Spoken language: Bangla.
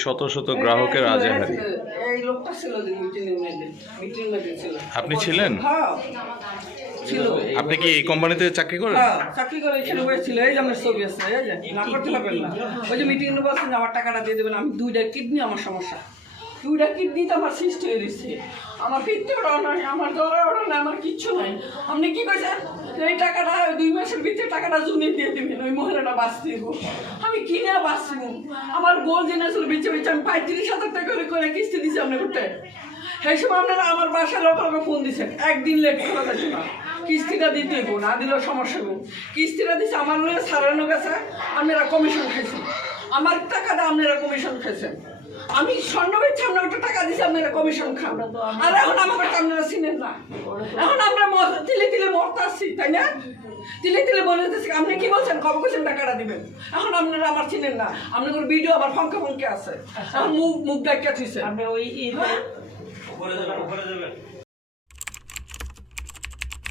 শত শত গ্রাহকের আজেহারি। এই লোকটা ছিল যে মিটিং ছিল। আপনি ছিলেন? হ্যাঁ ছিল। আপনি কি এই কোম্পানিতে চাকরি করেন? হ্যাঁ চাকরি করে এখানে বসেছিল। এই যে আমার ছবি আছে, এই যে না করতে পারবেন না। ওই যে মিটিং এ বলছেন আমার টাকাটা দিয়ে দেবেন। আমি 2টা কিডনি আমার সমস্যা, 2টা কিডনি তো আমার সৃষ্টি হয়ে দিচ্ছে। আমার ফিরতে ওটা নাই, আমার জ্বরে ওটা নাই, আমার কিচ্ছু নাই। আপনি কি কইছেন এই টাকাটা 2 মাসের ভিতরে টাকাটা জুনে দিয়ে দেবেন, ওই মহিলাটা বাঁচতে দিব। আমি কিনে বাঁচব। আমার গোল জেনেছিল বেঁচে বেঁচে আমি 35,000 টাকা করে কিস্তি দিচ্ছি আপনি করতে। সেই সময় আপনারা আমার বাসার লোক ফোন দিচ্ছেন, একদিন লেট করা যাচ্ছে না, কিস্তিটা দিতে হইব, না দিলেও সমস্যা হইব। কিস্তিটা দিচ্ছে আমার লোক সারানো গেছে, আপনারা কমিশন খাইছেন। আমার টাকাটা আপনারা কমিশন খাইছেন। আমি স্বর্ণ বেচে আপনার ওটা টাকা দিচ্ছি, আপনারা কমিশন খান। আর এখন আমাকে আপনারা চিনেন না। এখন আমরা তিলে তিলে মরতে আসছি, তাই না? তিলে তিলে বলে দিচ্ছি। আপনি কি বলছেন কবে বলছেন টাকাটা দিবেন? এখন আপনারা আমার চিনেন না। আপনাদের ভিডিও আবার ফঙ্কে ফঙ্কে আছে, এখন মুখ ডাকিয়ে থুইছে। আপনি ওই হ্যাঁ? উপরে যাবেন